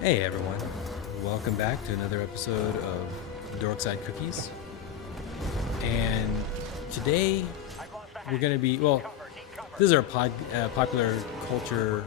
Hey everyone, welcome back to another episode of Dorkside Cookies. And today we're going to be, this is our popular culture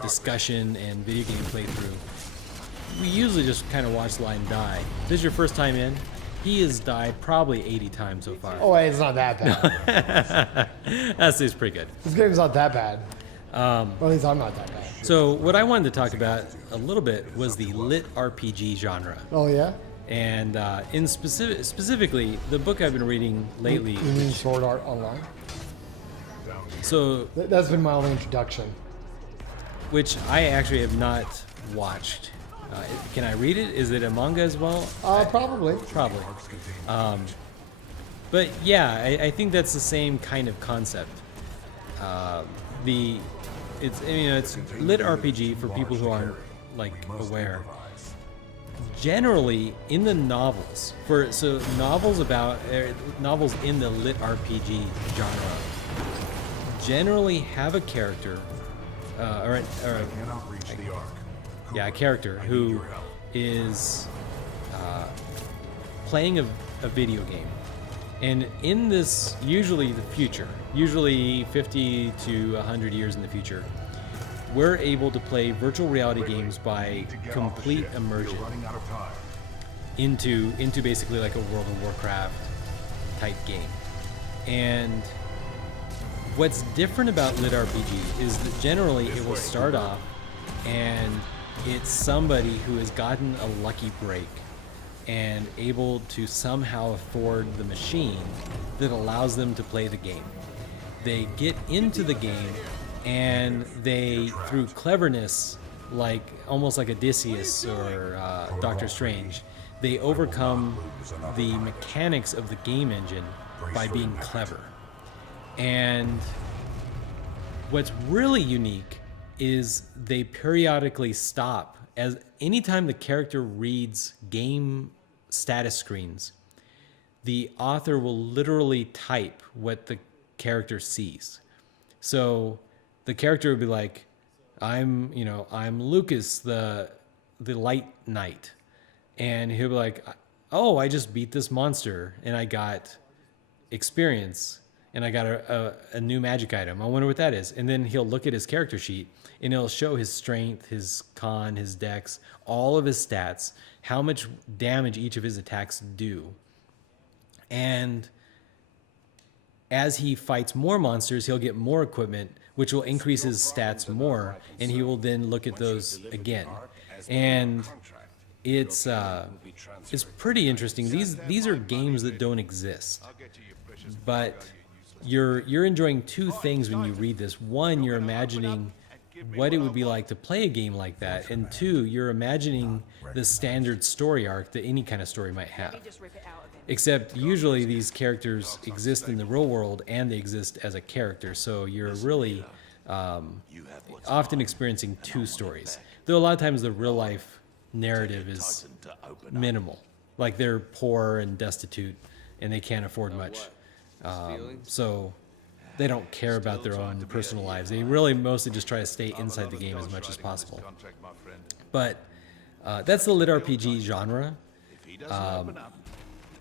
discussion and video game playthrough. We usually just kind of watch the line die. If this is your first time in, he has died probably 80 times so far. Oh, wait, it's not that bad. That's pretty good. This game's not that bad. Or at least I'm not that bad. So what I wanted to talk about a little bit was the LitRPG genre. Oh, yeah? And specifically, the book I've been reading lately. You mean Sword Art Online? So That's been my only introduction. which I actually have not watched. Can I read it? Is it a manga as well? Probably. Probably. But yeah, I think that's the same kind of concept. It's lit RPG for people who aren't aware. Generally, in the novels, novels in the lit RPG genre generally have a character, a character who is playing a video game. And in this, usually the future, usually 50 to 100 years in the future, we're able to play virtual reality games by complete immersion into basically like a World of Warcraft type game. And what's different about LitRPG is that generally it will start off and it's somebody who has gotten a lucky break and able to somehow afford the machine that allows them to play the game. They get into the game and they, through cleverness, almost like Odysseus or Doctor Strange, they overcome the mechanics of the game engine by being clever. And what's really unique is they periodically stop. As anytime the character reads game status screens, the author will literally type what the character sees. So the character would be like, I'm Lucas, the light knight. And he'll be like, oh, I just beat this monster and I got experience and I got a new magic item. I wonder what that is. And then he'll look at his character sheet and it'll show his strength, his con, his dex, all of his stats, how much damage each of his attacks do. And as he fights more monsters, he'll get more equipment, which will increase his stats more, and he will then look at those again. And it's pretty interesting. These are games that don't exist, but you're enjoying two things when you read this. One, you're imagining what it would be like to play a game like that, and two, you're imagining the standard story arc that any kind of story might have. Except usually these characters exist in the real world and they exist as a character, so you're really often experiencing two stories. Though a lot of times the real life narrative is minimal. Like they're poor and destitute and they can't afford much. So they don't care about their own personal lives. They really mostly just try to stay inside the game as much as possible. But that's the LitRPG genre.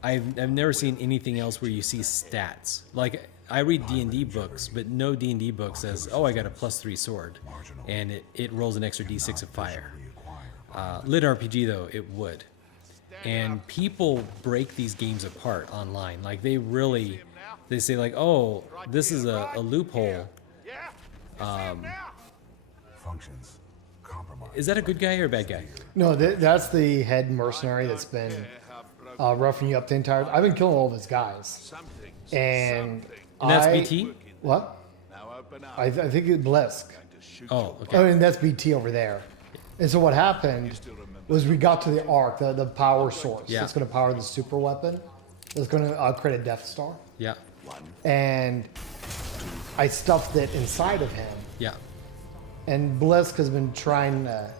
I've never seen anything else where you see stats. Like, I read D&D books, but no D&D book says, oh, I got a +3 sword, and it rolls an extra d6 of fire. LitRPG, though, it would. And people break these games apart online. Like, they say, like, oh, this is a loophole. Is that a good guy or a bad guy? No, that's the head mercenary that's been roughing you up the entire... I've been killing all of his guys. And that's BT? What? I think it's Blisk. Oh, okay. I mean, that's BT over there. And so what happened was we got to the Ark, the power source. Yeah. That's going to power the super weapon. That's going to create a Death Star. Yeah. And I stuffed it inside of him. Yeah. And Blisk has been trying to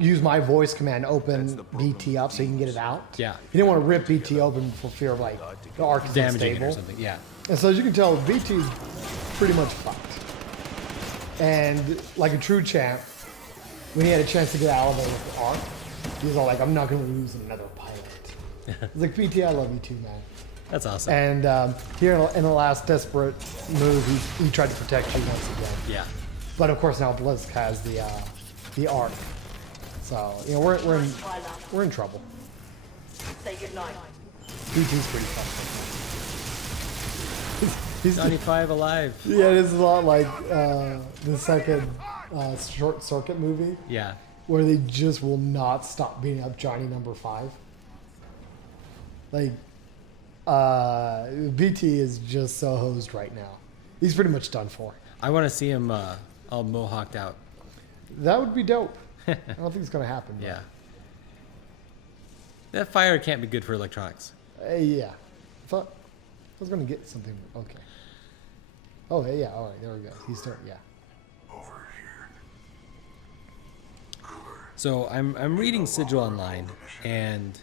use my voice command to open BT up so you can get it out. Yeah. He didn't want to rip BT open for fear of like the Ark is Damaging it or unstable. something. Yeah. And so as you can tell, BT's pretty much fucked. And like a true champ, when he had a chance to get out of there with the arc, he was all like, I'm not going to lose another pilot. I was like, PT, I love you too, man. That's awesome. And here in the last desperate move, he tried to protect you once again. Yeah. But of course now Blisk has the arc. So, you know, we're in trouble. Say goodnight. PT's pretty fun. He's 95 alive. Yeah, this is a lot like the second Short Circuit movie. Yeah. Where they just will not stop beating up Johnny number 5. Like, BT is just so hosed right now. He's pretty much done for. I want to see him all mohawked out. That would be dope. I don't think it's going to happen. Yeah. That fire can't be good for electronics. Yeah. I thought I was going to get something. Okay. Oh, yeah. All right. There we go. He's starting. Yeah. So I'm reading Sigil Online, and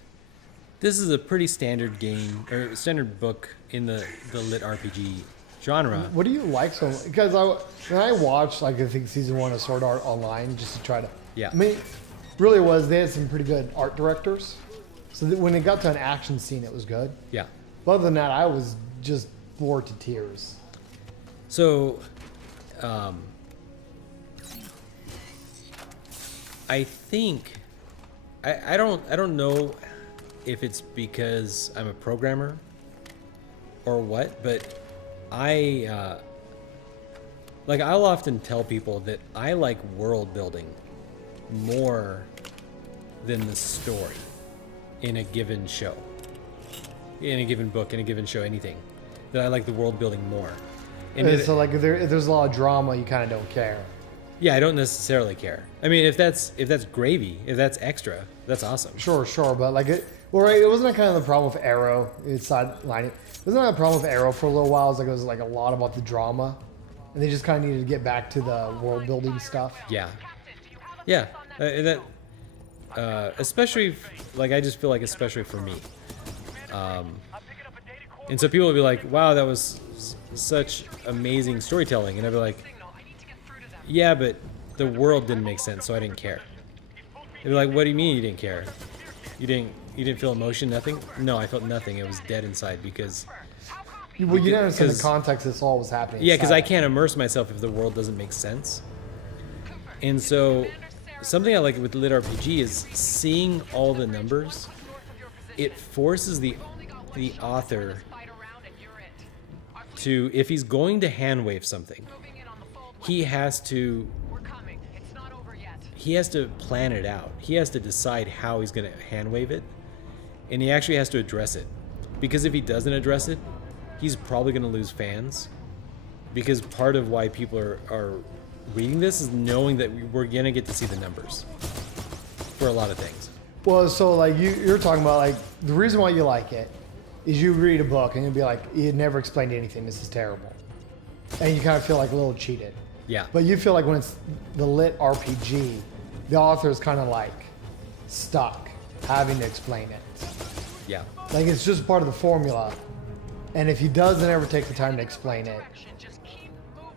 this is a pretty standard game or standard book in the LitRPG genre. What do you like so much? Because when I watched, like, I think season 1 of Sword Art Online, just to try to. Yeah. I mean, really was they had some pretty good art directors, so that when it got to an action scene, it was good. Yeah. But other than that, I was just bored to tears. So, I think I don't know if it's because I'm a programmer or what, but I'll often tell people that I like world building more than the story in a given show, in a given book, in a given show, anything. That I like the world building more. And So like if there's a lot of drama, you kind of don't care. Yeah, I don't necessarily care. I mean, if that's gravy, if that's extra, that's awesome. Sure, but like it wasn't that kind of the problem with Arrow. It's sidelining. Wasn't that a problem with Arrow for a little while? It was like a lot about the drama, and they just kind of needed to get back to the world building stuff. Yeah, yeah. Especially like I just feel like especially for me. And so people will be like, "Wow, that was such amazing storytelling," and I'd be like, "Yeah, but the world didn't make sense, so I didn't care." They'd be like, "What do you mean you didn't care? You didn't feel emotion, nothing?" No, I felt nothing. It was dead inside because. Well, you didn't understand the context this all was happening. Yeah, because I can't immerse myself if the world doesn't make sense. And so, something I like with LitRPG is seeing all the numbers. It forces the author to, if he's going to hand wave something, he has to plan it out. He has to decide how he's going to hand wave it, and he actually has to address it. Because if he doesn't address it, he's probably going to lose fans. Because part of why people are reading this is knowing that we're going to get to see the numbers for a lot of things. Well, so like you're talking about like the reason why you like it is you read a book and you'll be like, you never explained anything. This is terrible, and you kind of feel like a little cheated. Yeah. But you feel like when it's the LitRPG, the author is kind of like stuck having to explain it. Yeah. Like it's just part of the formula, and if he doesn't ever take the time to explain it,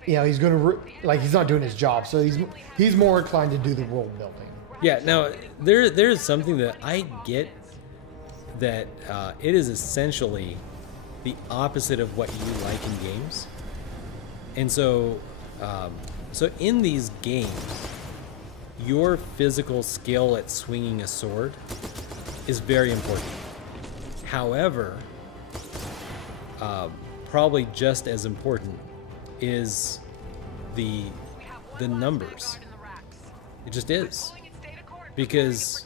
you know, he's gonna he's not doing his job. So he's more inclined to do the world building. Yeah. Now there's something that I get that it is essentially the opposite of what you like in games, and so in these games, your physical skill at swinging a sword is very important. However, probably just as important is the numbers. It just is. Because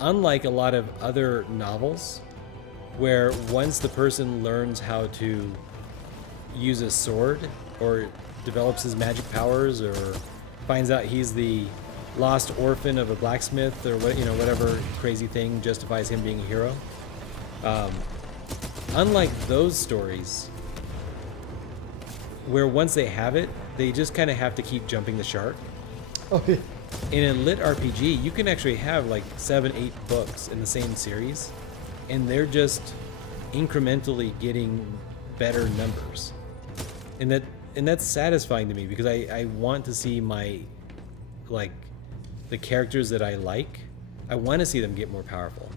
unlike a lot of other novels, where once the person learns how to use a sword or develops his magic powers or finds out he's the lost orphan of a blacksmith or whatever crazy thing justifies him being a hero. Unlike those stories, where once they have it, they just kind of have to keep jumping the shark. Oh, yeah. In a LitRPG, you can actually have like 7-8 books in the same series, and they're just incrementally getting better numbers, and that's satisfying to me because I want to see my like the characters that I like, I want to see them get more powerful.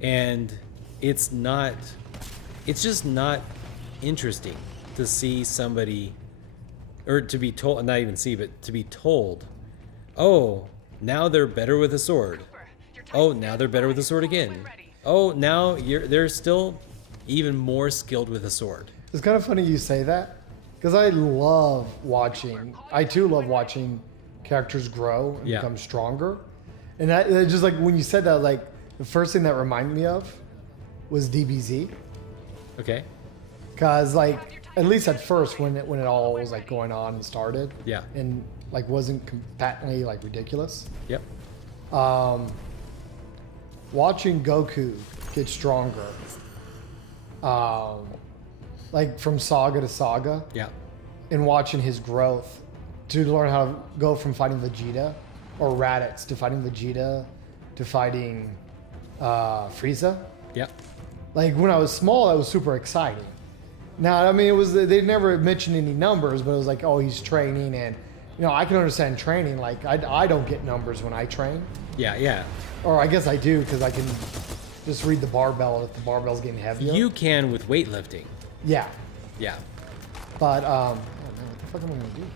And it's just not interesting to see somebody, or to be told, not even see, but to be told, oh, now they're better with a sword. Oh, now they're better with a sword again. Oh, now they're still even more skilled with a sword. It's kind of funny you say that, because I too love watching characters grow and become stronger. And that just like when you said that, like the first thing that reminded me of was DBZ. Okay. Because like at least at first when it all was like going on and started, and like wasn't patently like ridiculous. Yep. Watching Goku get stronger, like from saga to saga, and watching his growth to learn how to go from fighting Vegeta or Raditz to fighting Vegeta to fighting Frieza. Yep. Like when I was small, that was super exciting. Now, I mean, they never mentioned any numbers, but it was like, oh, he's training, and I can understand training. Like I don't get numbers when I train. Yeah. Or I guess I do because I can just read the barbell if the barbell's getting heavier. You can with weightlifting. Yeah. Yeah. But oh man, what the fuck am I gonna do?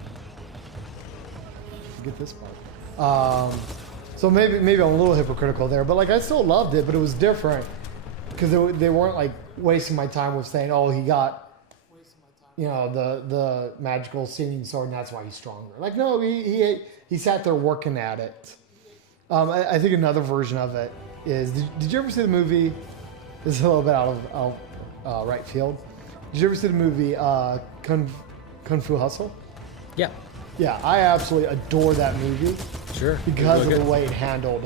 Get this part. So maybe I'm a little hypocritical there, but like I still loved it, but it was different because they weren't like wasting my time with saying, oh, he got the magical singing sword and that's why he's stronger. Like no, he sat there working at it. I think another version of it is, did you ever see the movie, this is a little bit out of right field, did you ever see the movie Kung Fu Hustle? Yeah. Yeah, I absolutely adore that movie. Sure. Because of the way it handled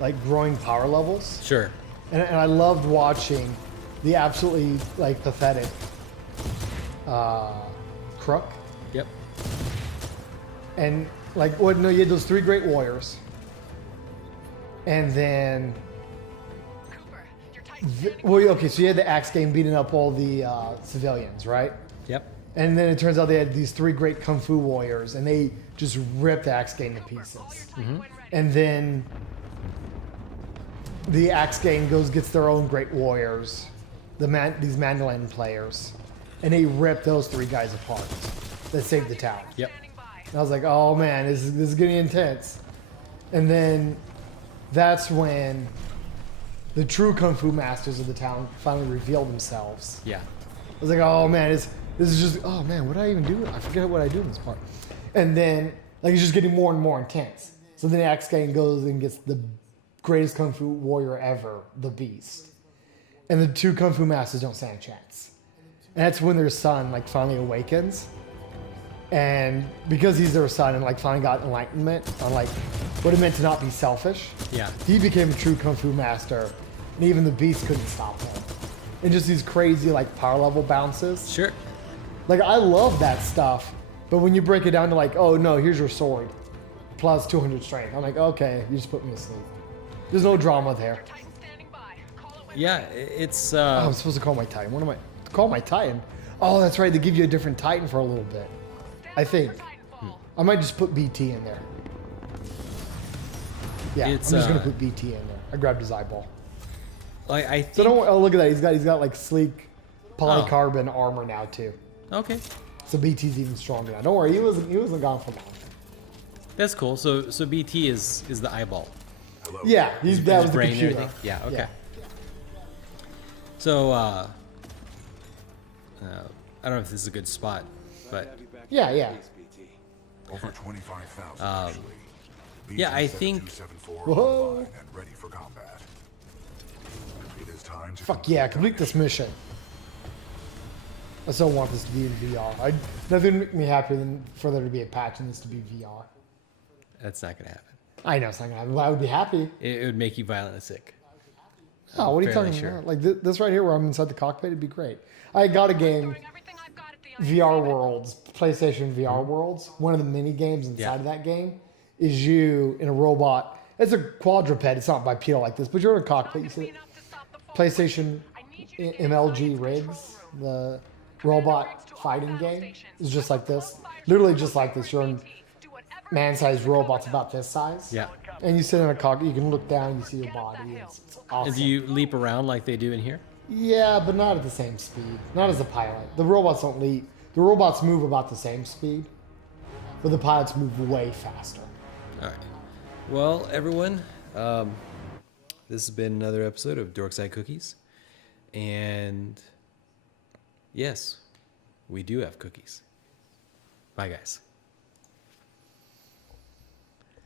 like growing power levels. Sure. And I loved watching the absolutely like pathetic Crook. Yep. And like, you had those three great warriors. And then, so you had the Axe Gang beating up all the civilians, right? Yep. And then it turns out they had these three great Kung Fu warriors, and they just ripped the Axe Gang to pieces. Mm-hmm. And then the Axe Gang gets their own great warriors, these mandolin players, and they ripped those three guys apart. That saved the town. Yep. And I was like, oh man, this is getting intense. And then that's when the true Kung Fu masters of the town finally revealed themselves. Yeah. I was like, oh man, this is just, oh man, what did I even do? I forget what I do in this part. And then, like, it's just getting more and more intense. So then the Axe Gang goes and gets the greatest Kung Fu warrior ever, the Beast. And the two Kung Fu masters don't stand a chance. And that's when their son, like, finally awakens. And because he's their son and, like, finally got enlightenment on, like, what it meant to not be selfish. Yeah. He became a true Kung Fu master. And even the Beast couldn't stop him. And just these crazy, like, power level bounces. Sure. Like, I love that stuff. But when you break it down to, like, oh, no, here's your sword. Plus 200 strength. I'm like, okay, you just put me to sleep. There's no drama there. Yeah, it's... Oh, I'm supposed to call my Titan. What am I... Call my Titan? Oh, that's right. They give you a different Titan for a little bit. I think. I might just put BT in there. Yeah, It's, I'm just going to put BT in there. I grabbed his eyeball. Like, I think... So don't... Oh, look at that. He's got like, sleek polycarbon armor now, too. Okay. So BT's even stronger now. Don't worry, he wasn't gone for long. That's cool. So BT is the eyeball. Yeah, that His was the brain and computer. everything? Yeah, okay. Yeah. So, I don't know if this is a good spot, but... Yeah. Over 25,000. Yeah, I think... Whoa. And ready for combat. It is time to Fuck yeah, complete this mission. I still want this to be in VR. Nothing would make me happier than for there to be a patch and this to be VR. That's not going to happen. I know it's not gonna happen, but I would be happy. It would make you violently sick. Oh, what are you fairly talking sure. about? Like this right here where I'm inside the cockpit, it'd be great. I got a game, VR Worlds, PlayStation VR Worlds. One of the mini games inside of that game is you in a robot. It's a quadruped. It's not bipedal like this, but you're in a cockpit. You see PlayStation MLG rigs, the robot fighting game. It's just like this. Literally just like this. You're in man-sized robots about this size. Yeah. And you sit in a cockpit, you can look down, you see your body. It's awesome. And do you leap around like they do in here? Yeah, but not at the same speed. Not as a pilot. The robots don't leap. The robots move about the same speed, but the pilots move way faster. All right. Well, everyone, this has been another episode of Dorkside Cookies. And yes, we do have cookies. Bye, guys.